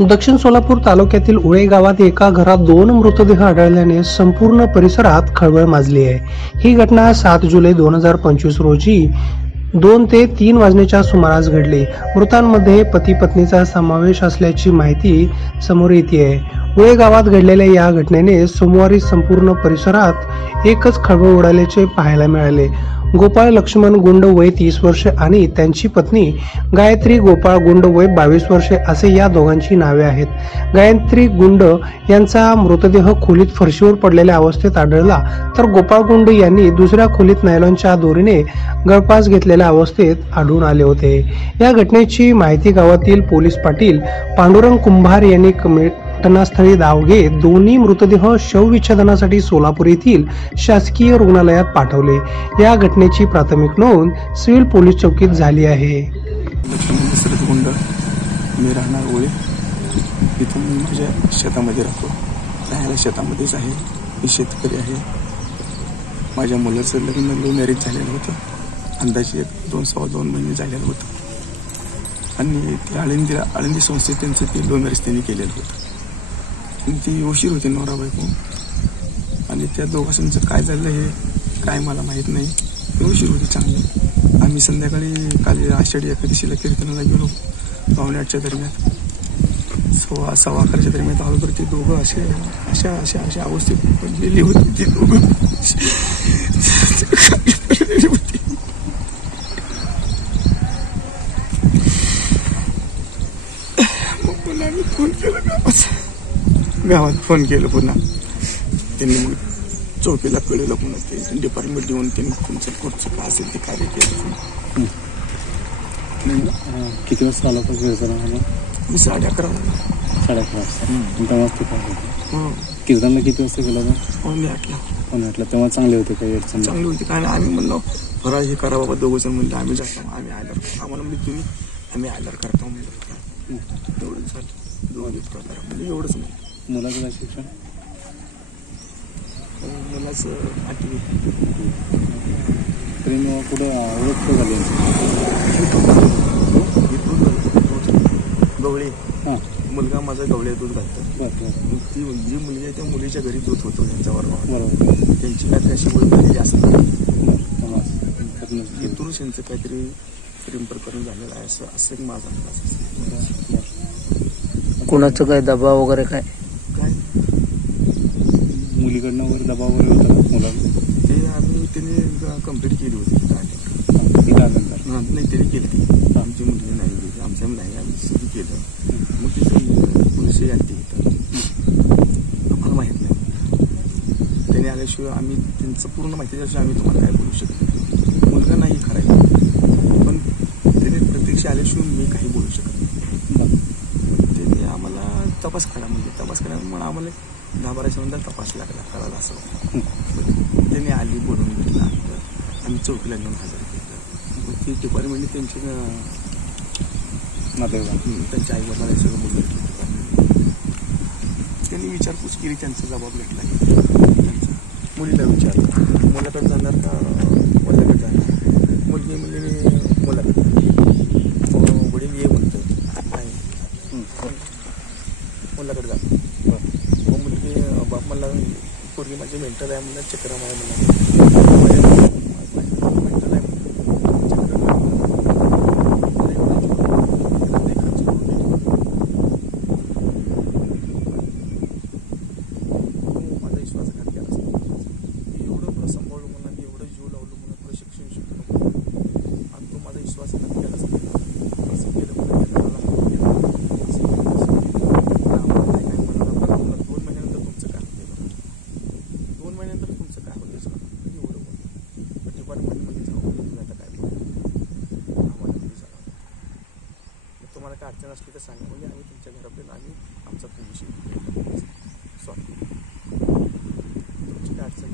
दक्षिण सोलापूर तालुक्यातील उळे गावात एका घरात 2 मृतदेह आढळल्याने संपूर्ण परिसरात खळबळ माजली आहे। ही घटना 7 जुलै 2025 रोजी 2 ते 3 वाजण्याच्या सुमारास घडली। मृतांमध्ये पती पत्नीचा समावेश असल्याची माहिती समोर येते आहे। उळे गावात घडलेल्या या घटनेने सोमवारी संपूर्ण परिसरात एकच खळबळ उडाल्याचे पाहायला मिळाले। गोपाळ लक्ष्मण गुंड वय 30 वर्षे आणि त्यांची पत्नी गायत्री गोपाळ गुंड वय 22 वर्षे असे या दोघांची नावे आहेत। गायत्री गुंड यांचा मृतदेह खोलीत फरशीवर पडलेल्या अवस्थेत आढळला, तर गोपाळ गुंड यांनी दुसऱ्या खोलीत नायलॉनच्या दोरीने गळफास घेतलेल्या अवस्थेत आढळून आले होते। या घटनेची माहिती गावातील पोलीस पाटील पांडुरंग कुंभार यांनी घटनास्थळी धाव घेत दोन्ही मृतदेह शवविच्छेदनासाठी सोलापूर येथील शासकीय रुग्णालयात पाठवले। या घटनेची प्राथमिक नोंद सिव्हिल पोलीस चौकीत झाली आहे। मी राहणार ओळे, इथून मी माझ्या शेतामध्ये राहतो, राहायला शेतामध्येच आहे। मी शेतकरी आहे। माझ्या मुलाचं लग्न लव्ह मॅरेज झालेलं होतं, अंदाजे 2-2.25 महिने झालेलं होतं आणि ते आळंदी संस्थेत त्यांचं ते लव्ह मॅरेज त्यांनी केलेलं होतं आणि ती उशीर होती नवरा बायको आणि त्या दोघांचं काय झालं हे काय मला माहीत नाही। ते उशीर होती चांगली। आम्ही संध्याकाळी काल आषाढी एकादशीला कीर्तनाला गेलो 9:15च्या दरम्यान, 11:15च्या दरम्यान आलो तर ते दोघं अशा अवस्थेत पडलेली होती। ते दोघं फोन केला गावात फोन केलं पुन्हा त्यांनी, मग चौकीला कळलं, पुन्हा ते डिपार्टमेंट येऊन त्यांनी तुमचं पुढचं काय असेल ते कार्य केलं। किती वाजता आला पाहिजे? 11:30 तेव्हा कीर्तनला किती वाजता गेला? 8:15 तेव्हा चांगले होते काही चांगली होती काय नाही। आम्ही म्हणलो फराळ हे करा बाबा, दोघंजण म्हणलं आम्ही जातो, आम्ही आल्यावर आम्हाला म्हणजे तुम्ही आम्ही आल्यावर करतो म्हणलं। एवढंच झालं, म्हणजे एवढंच नाही। मुलाचं काय शिक्षण? मुलाचं 8वी। तरी मग कुठं ओळख झाली? गवळे, मुलगा माझा गवळे दूध घालतात। ती जी मुलगी आहे त्या मुलीच्या घरी दूध होतो त्यांच्या बरोबर, त्यांची काहीतरी अशी ओळख झालेली असं इथूनच त्यांचं काहीतरी प्रेम प्रकरण झालेलं आहे असं एक माझा अंदाज। कुणाचं काय दबाव वगैरे काय मुलीकडनं वगैरे दबाव वगैरे होता का मुलांना? ते आम्ही त्यांनी कंप्लीट केली होती नाही त्यांनी केली, आमची मुलगी नाही गेली, आमच्या नाही आम्ही सुरू केलं। मग तिथे पोलीस आणते आम्हाला माहीत नाही, त्यांनी आल्याशिवाय आम्ही त्यांचं पूर्ण माहिती दिल्याशिवाय आम्ही तुम्हाला काय बोलू शकत नाही। मुलगा नाही खरा आहे, पण त्यांनी प्रत्यक्ष आल्याशिवाय मी काही बोलू शकत नाही। त्यांनी आम्हाला तपास करा म्हणून आम्हाला 10-12 नंतर तपास लागला करायला असं त्यांनी आली, बोलून घेतला, आम्ही चौकीला नेऊन हजर केलं। ती डिपार्टमेंटने त्यांच्या त्यांच्या आईवडिलांना सगळं बोलून घेतलं, त्यांनी विचारपूस केली, त्यांचा जबाब घेतला। मुलीला विचारलं मुलाकडे जाणार का मुलाकडे जाणार, मुलगी मुलीने मुलाकडे, वडील ये म्हणतो नाही मुलाकडे जाणार। मग मुलगी बाप मला पोरगी माझी मेंटल आहे म्हणलं, चक्रम आहे म्हणलं, मेंटल आहे माझा विश्वासघात केला असता, एवढं सांभाळलं म्हणून, एवढं जीव लावलं म्हणून, प्रशिक्षण शिकवलं म्हणून, आणि तो माझा विश्वासघात केला असता असं केलं म्हणून तुम्हाला काय अडचण असली तर सांगा, म्हणजे आम्ही तुमच्या घरापर्यंत आम्ही आमचा तुमची सॉरी तुमची काय अडचण